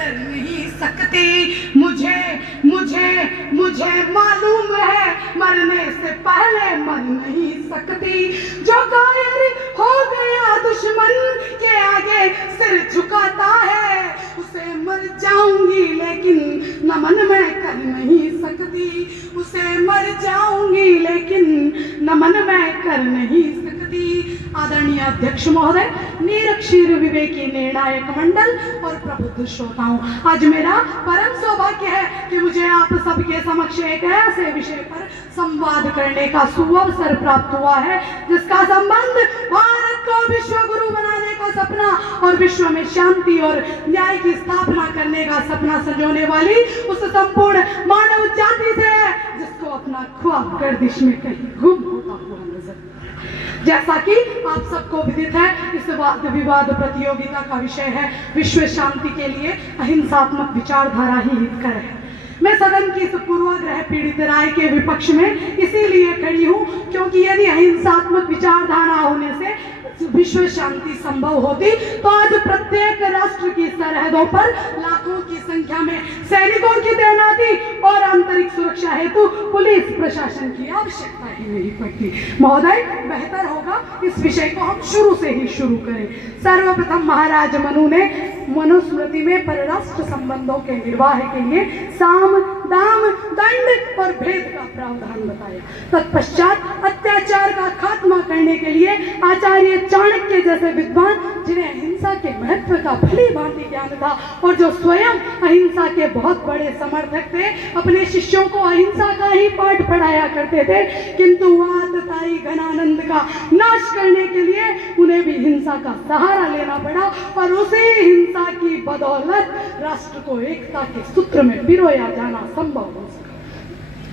कर नहीं सकती। मुझे मुझे मुझे मालूम है मरने से पहले मर नहीं सकती। जो कायर हो गया दुश्मन के आगे सिर झुकाता है, उसे मर जाऊंगी लेकिन नमन मैं कर नहीं सकती। उसे मर जाऊंगी लेकिन नमन मैं कर नहीं सकती। आदरणीय अध्यक्ष महोदय, निरक्षीर विवेकी निर्णायक मंडल और प्रबुद्ध श्रोताओं, आज मेरा परम सौभाग्य है कि मुझे आप सबके समक्ष एक ऐसे विषय पर संवाद करने का सुअवसर प्राप्त हुआ है जिसका संबंध भारत को विश्व गुरु बनाने का सपना और विश्व में शांति और न्याय की स्थापना करने का सपना संजोने वाली उस संपूर्ण मानव जाति से है जिसको अपना ख्वाब गर्दिश में कहीं गुम होता हुआ नजर। जैसा कि आप सबको विदित है, इस वाद विवाद प्रतियोगिता का विषय है विश्व शांति के लिए अहिंसात्मक विचारधारा ही हितकर है। मैं सदन की इस पूर्वाग्रह पीड़ित राय के विपक्ष में इसीलिए खड़ी हूँ क्योंकि यदि अहिंसात्मक विचारधारा होने से विश्व शांति संभव होती तो आज प्रत्येक राष्ट्र की सरहदों पर लाखों की संख्या में सैनिकों की तैनाती और आंतरिक सुरक्षा हेतु पुलिस प्रशासन की आवश्यकता ही नहीं पड़ती। महोदय, बेहतर होगा इस विषय को हम शुरू से ही शुरू करें। सर्वप्रथम महाराज मनु ने मनुस्मृति में परराष्ट्र संबंधों के निर्वाह के लिए साम, दाम, दंड और भेद का प्रावधान बताया। तत्पश्चात अत्याचार का खात्मा करने के लिए आचार्य चाणक्य जैसे विद्वान, जिन्हें अहिंसा के महत्व का भली भांति ज्ञान था और जो स्वयं अहिंसा के बहुत बड़े समर्थक थे, अपने शिष्यों को अहिंसा का ही पाठ पढ़ाया करते थे, किंतु वातताई घनानंद का नाश करने के लिए उन्हें भी हिंसा का सहारा लेना पड़ा और उसी हिंसा की बदौलत राष्ट्र को एकता के सूत्र में पिरोया जाना संभव हो सका।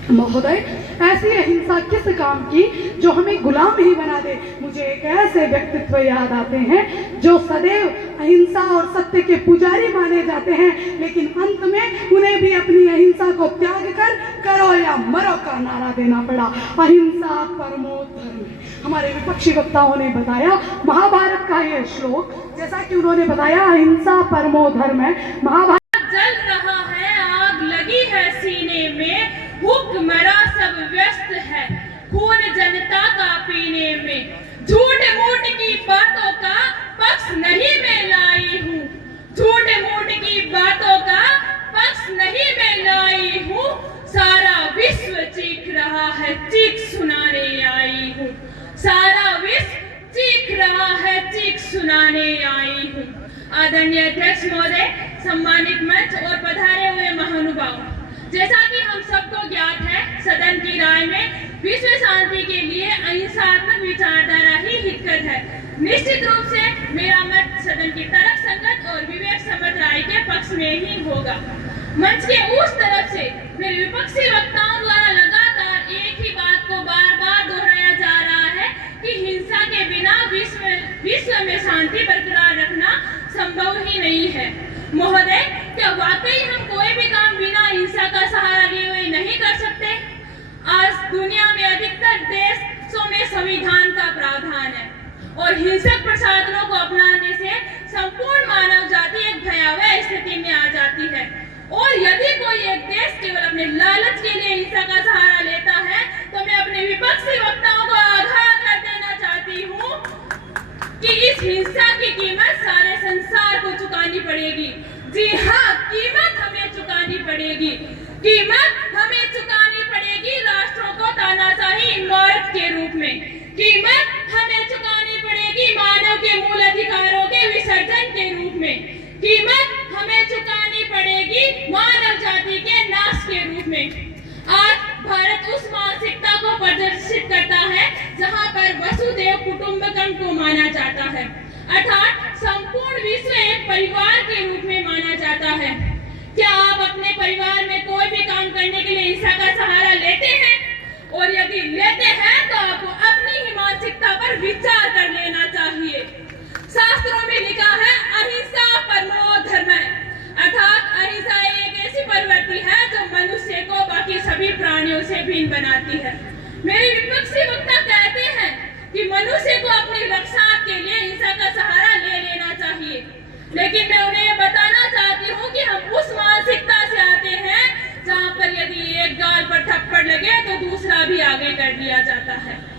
महोदय, ऐसी अहिंसा किस काम की जो हमें गुलाम ही बना दे। मुझे एक ऐसे व्यक्तित्व याद आते हैं जो सदैव अहिंसा और सत्य के पुजारी माने जाते हैं, लेकिन अंत में उन्हें भी अपनी अहिंसा को त्याग कर करो या मरो का नारा देना पड़ा। अहिंसा परमो धर्म। हमारे विपक्षी वक्ताओं ने बताया महाभारत का ये श्लोक, जैसा कि उन्होंने बताया अहिंसा परमो धर्म है। महाभारत जल रहा है, आग लगी है सीने में, भूख मरा सब व्यस्त है, खून जनता का पीने में। झूठ मूठ की बातों का पक्ष नहीं मैं लाई हूँ, झूठ मूठ की बातों का पक्ष नहीं मैं लाई हूँ। सारा विश्व चीख रहा है, चीख सुनाने आई हूँ। सारा विश्व चीख रहा है, चीख सुनाने आई हूँ। आदरणीय अध्यक्ष महोदय, सम्मानित मंच और पधारे हुए महानुभाव, जैसा कि हम सबको ज्ञात है, सदन की राय में विश्व शांति के लिए अहिंसात्मक विचारधारा ही हितकर है। निश्चित रूप से मेरा मत सदन की तर्क संगत और विवेक सम्मत राय के पक्ष में ही होगा। मंच के उस तरफ से मेरे विपक्षी वक्ताओं द्वारा लगातार एक ही बात को बार बार दोहराया जा रहा है कि हिंसा के बिना विश्व में शांति बरकरार रखना संभव ही नहीं है। महोदय, क्या वाकई हम कोई भी काम बिना हिंसा का सहारा लिए हुए नहीं कर सकते? आज दुनिया में अधिकतर देशों में संविधान का प्रावधान है और हिंसक प्रसाधनों को अपनाने से संपूर्ण मानव जाति एक भयावह स्थिति में आ जाती है। और यदि कोई एक देश केवल अपने लालच के लिए हिंसा का सहारा लेता है तो मैं अपने विपक्षी वक्ताओं को आगाह कर देना चाहती हूँ कि इस हिंसा की कीमत सारे संसार को चुकानी पड़ेगी। जी हाँ, कीमत हमें चुकानी पड़ेगी। कीमत हमें चुकानी पड़ेगी राष्ट्रों को तानाशाही इमारत के रूप में। कीमत हमें चुकानी पड़ेगी मानव के मूल अधिकारों के विसर्जन के रूप में। कीमत हमें चुकानी पड़ेगी मानव जाति के नाश के रूप में। आज भारत उस मानसिकता को प्रदर्शित करता है जहां पर वसुधैव कुटुंबकम को माना जाता है, अर्थात संपूर्ण विश्व एक परिवार के रूप में माना जाता है। क्या आप अपने परिवार में कोई भी काम करने के लिए हिंसा का सहारा लेते हैं? और यदि लेते हैं तो आपको अपनी ही मानसिकता पर विचार कर लेना चाहिए। शास्त्रों में लिखा है अहिंसा परमो धर्म, अर्थात अहिंसा एक ऐसी प्रवृत्ति है जो मनुष्य को बाकी सभी प्राणियों से भिन्न बनाती है। मेरे विपक्षी वक्ता कहते हैं कि मनुष्य को अपनी रक्षा के लिए हिंसा का सहारा ले लेना चाहिए, लेकिन मैं उन्हें बताना चाहती हूँ कि हम लगे तो दूसरा भी आगे कर लिया जाता है।